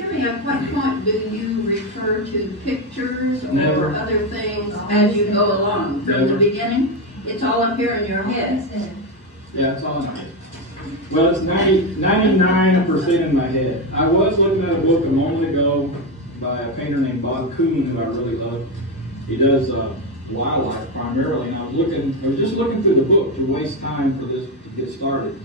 Jimmie, at what point do you refer to pictures or Never. other things as you go along? From the Never. beginning, it's all up here in your head. Yeah, it's all in my head. Well, it's 99% in my head. I was looking at a book a moment ago by a painter named Bob Kuhn, who I really love. He does wildlife primarily, and I was just looking through the book to waste time for this to get started.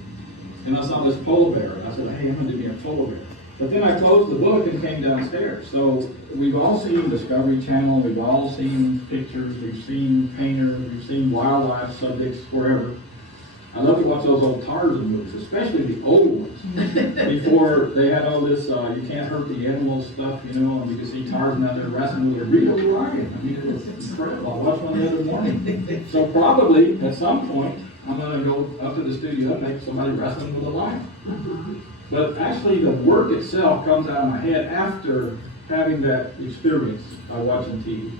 And I saw this polar bear, and I said, hey, I'm going to do me a polar bear. But then I closed the book and came downstairs. So we've all seen Discovery Channel, we've all seen pictures, we've seen painters, we've seen wildlife subjects wherever. I love to watch those old Tarzan movies, especially the old ones. Before they had all this, you can't hurt the animals stuff, you know, and you can see Tarzan out there wrestling with a real lion. I mean, it was incredible. I watched one the other morning. So probably, at some point, I'm going to go up to the studio and make somebody wrestling with a lion. But actually, the work itself comes out of my head after having that experience by watching TV.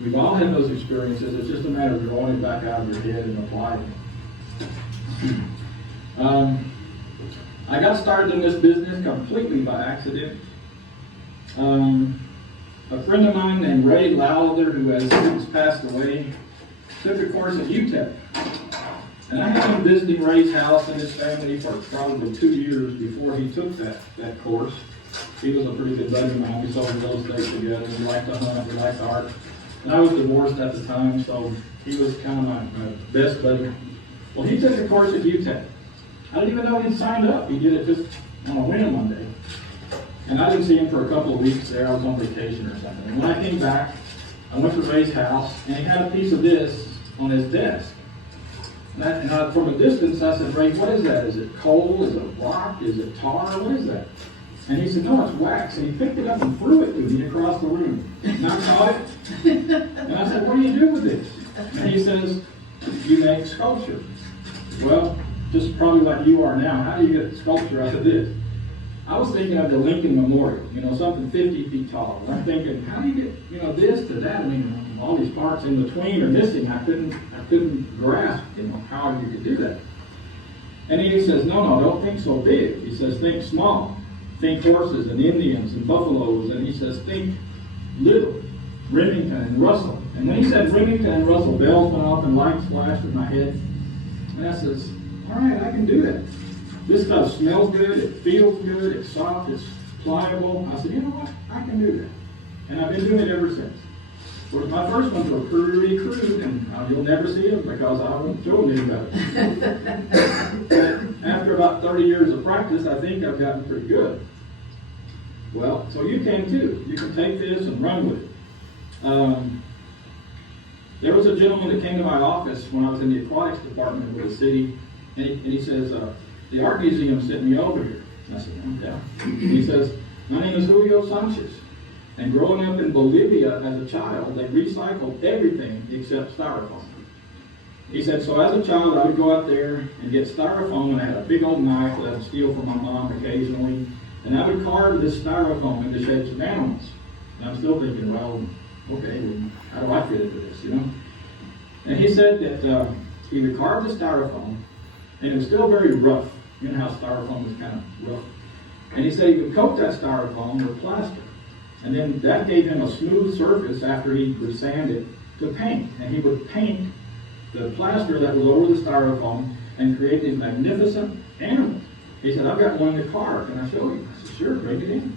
We've all had those experiences. It's just a matter of drawing it back out of your head and applying it. I got started in this business completely by accident. A friend of mine named Ray Lowther, who has since passed away, took a course at UTEP. And I had been visiting Ray's house and his family for probably 2 years before he took that course. He was a pretty good buddy of mine. We sold real estate together. We liked to hunt, we liked art. And I was divorced at the time, so he was kind of my best buddy. Well, he took a course at UTEP. I didn't even know he'd signed up. He did it just on a whim one day. And I didn't see him for a couple of weeks there. I was on vacation or something. And when I came back, I went to Ray's house, and he had a piece of this on his desk. And from a distance, I said, Ray, what is that? Is it coal? Is it rock? Is it tar? What is that? And he said, no, it's wax. And he picked it up and threw it to me across the room. And I caught it. And I said, what do you do with this? And he says, you make sculpture. Well, just probably like you are now, how do you get sculpture out of this? I was thinking of the Lincoln Memorial, you know, something 50 feet tall. And I'm thinking, how do you get, you know, this to that? I mean, all these parts in between are missing. I couldn't grasp, you know, how you could do that. And he says, no, don't think so big. He says, think small. Think horses and Indians and buffaloes. And he says, think little. Remington and Russell. And when he said Remington and Russell, bells went off and lights flashed in my head. And I says, all right, I can do that. This stuff smells good, it feels good, it's soft, it's pliable. I said, you know what, I can do that. And I've been doing it ever since. Well, my first ones were pretty crude, and you'll never see them because I won't show them anybody. But after about 30 years of practice, I think I've gotten pretty good. Well, so you can too. You can take this and run with it. There was a gentleman that came to my office when I was in the aquatics department with the city, and he says, the art museum sent me over here. And I said, okay. And he says, my name is Julio Sanchez, and growing up in Bolivia as a child, they recycled everything except styrofoam. He said, so as a child, I would go out there and get styrofoam, and I had a big old knife that I would steal from my mom occasionally, and I would carve this styrofoam into shapes of animals. And I'm still thinking, well, okay, well, how do I fit into this, you know? And he said that he would carve the styrofoam, and it was still very rough. You know how styrofoam is kind of rough. And he said he would coat that styrofoam with plaster. And then that gave him a smooth surface after he would sand it to paint. And he would paint the plaster that was over the styrofoam and create these magnificent animals. He said, I've got one to carve. Can I show you? I said, sure, bring it in.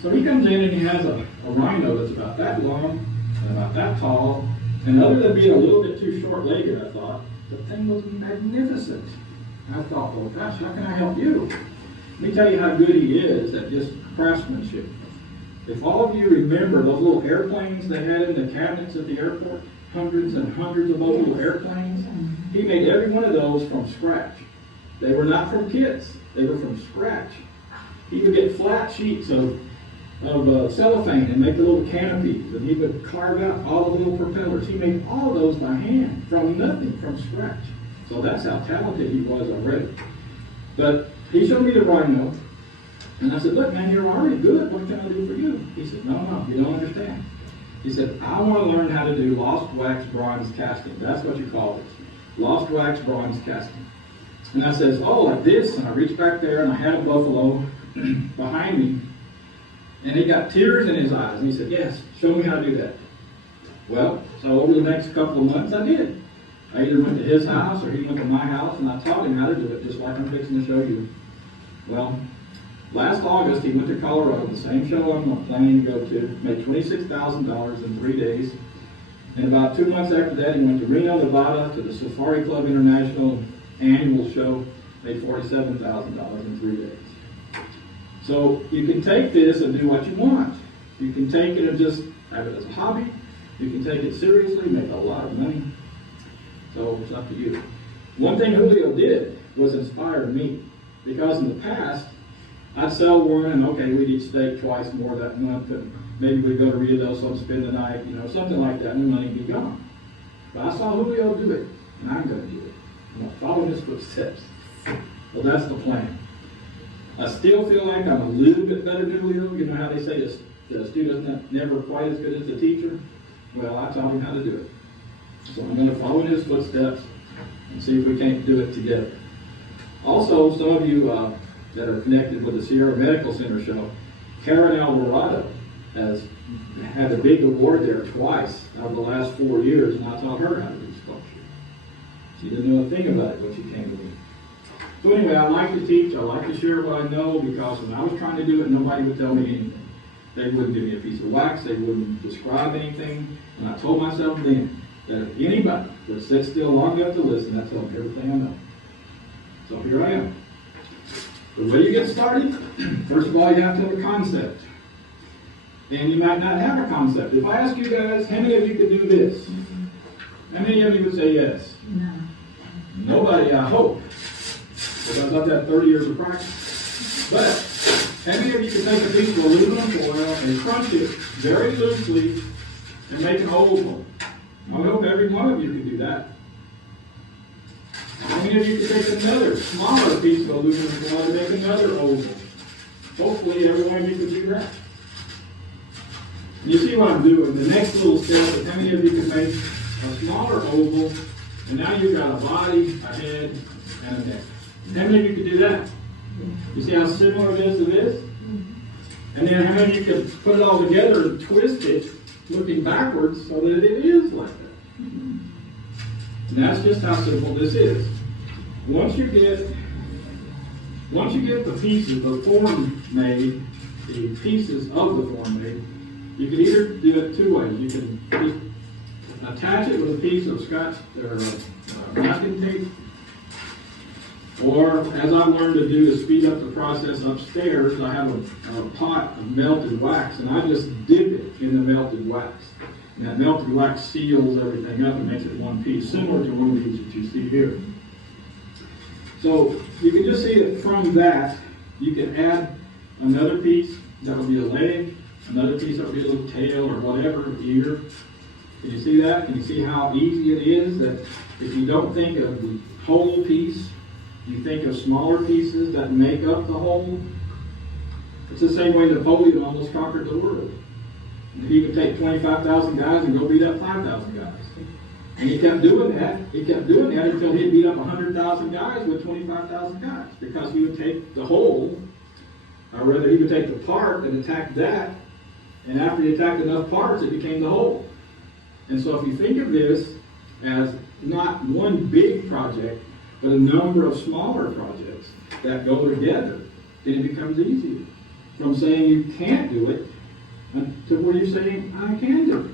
So he comes in and he has a rhino that's about that long and about that tall. And other than being a little bit too short-legged, I thought, the thing was magnificent. And I thought, well, gosh, how can I help you? Let me tell you how good he is at just craftsmanship. If all of you remember those little airplanes they had in the cabinets at the airport, hundreds and hundreds of those little airplanes, he made every one of those from scratch. They were not from kits. They were from scratch. He would get flat sheets of cellophane and make the little canopies, and he would carve out all the little propellers. He made all those by hand, from nothing, from scratch. So that's how talented he was already. But he showed me the rhino, and I said, look, man, you're already good. What can I do for you? He said, no, you don't understand. He said, I want to learn how to do lost wax bronze casting. That's what you call it. Lost wax bronze casting. And I says, oh, like this? And I reached back there, and I had a buffalo behind me. And he got tears in his eyes, and he said, yes, show me how to do that. Well, so over the next couple of months, I did. I either went to his house or he went to my house, and I taught him how to do it, just like I'm fixing to show you. Well, last August, he went to Colorado, the same show I'm planning to go to, made $26,000 in 3 days. And about 2 months after that, he went to Reno, Nevada, to the Safari Club International annual show, made $47,000 in 3 days. So you can take this and do what you want. You can take it and just have it as a hobby. You can take it seriously, make a lot of money. So it's up to you. One thing Julio did was inspire me, because in the past, I'd sell one and okay, we'd eat steak twice more that month, and maybe we'd go to Rio del Sol and spend the night, something like that, and the money would be gone. But I saw Julio do it, and I'm going to do it. I'm going to follow his footsteps. Well, that's the plan. I still feel like I'm a little bit better than Julio. You know how they say the student's never quite as good as the teacher? Well, I taught him how to do it. So I'm going to follow in his footsteps and see if we can't do it together. Also, some of you that are connected with the Sierra Medical Center show, Karen Alvarado has had a big award there twice out of the last 4 years, and I taught her how to do sculpture. She didn't know a thing about it when she came to me. So anyway, I like to teach, I like to share what I know, because when I was trying to do it, nobody would tell me anything. They wouldn't give me a piece of wax, they wouldn't describe anything, and I told myself then that if anybody would sit still long enough to listen, I'd tell them everything I know. So here I am. The way you get started, first of all, you have to have a concept. And you might not have a concept. If I ask you guys, how many of you could do this? How many of you would say yes? No. Nobody, I hope. Because I've had 30 years of practice. But how many of you could take a piece of aluminum foil and crunch it very loosely and make an oval? I hope every one of you can do that. How many of you could take another smaller piece of aluminum foil and make another oval? Hopefully every one of you could do that. And you see what I'm doing. The next little step is how many of you can make a smaller oval, and now you've got a body, a head, and a neck. How many of you could do that? You see how similar it is to this? And then how many of you could put it all together and twist it, looking backwards, so that it is like that? And that's just how simple this is. Once you get the pieces, the form made, the pieces of the form made, you can either do it two ways. You can just attach it with a piece of Scotch or masking tape, or as I learned to do to speed up the process upstairs, I have a pot of melted wax, and I just dip it in the melted wax. And that melted wax seals everything up and makes it one piece, similar to one of these that you see here. So you can just see that from that, you can add another piece that will be a leg, another piece that will be a little tail or whatever, ear. Can you see that? Can you see how easy it is that if you don't think of the whole piece, you think of smaller pieces that make up the whole? It's the same way Napoleon almost conquered the world. He would take 25,000 guys and go beat up 5,000 guys. And he kept doing that. He kept doing that until he beat up 100,000 guys with 25,000 guys. Because he would take the whole, or rather he would take the part and attack that. And after he attacked enough parts, it became the whole. And so if you think of this as not one big project, but a number of smaller projects that go together, then it becomes easier. From saying you can't do it to where you're saying, I can do it.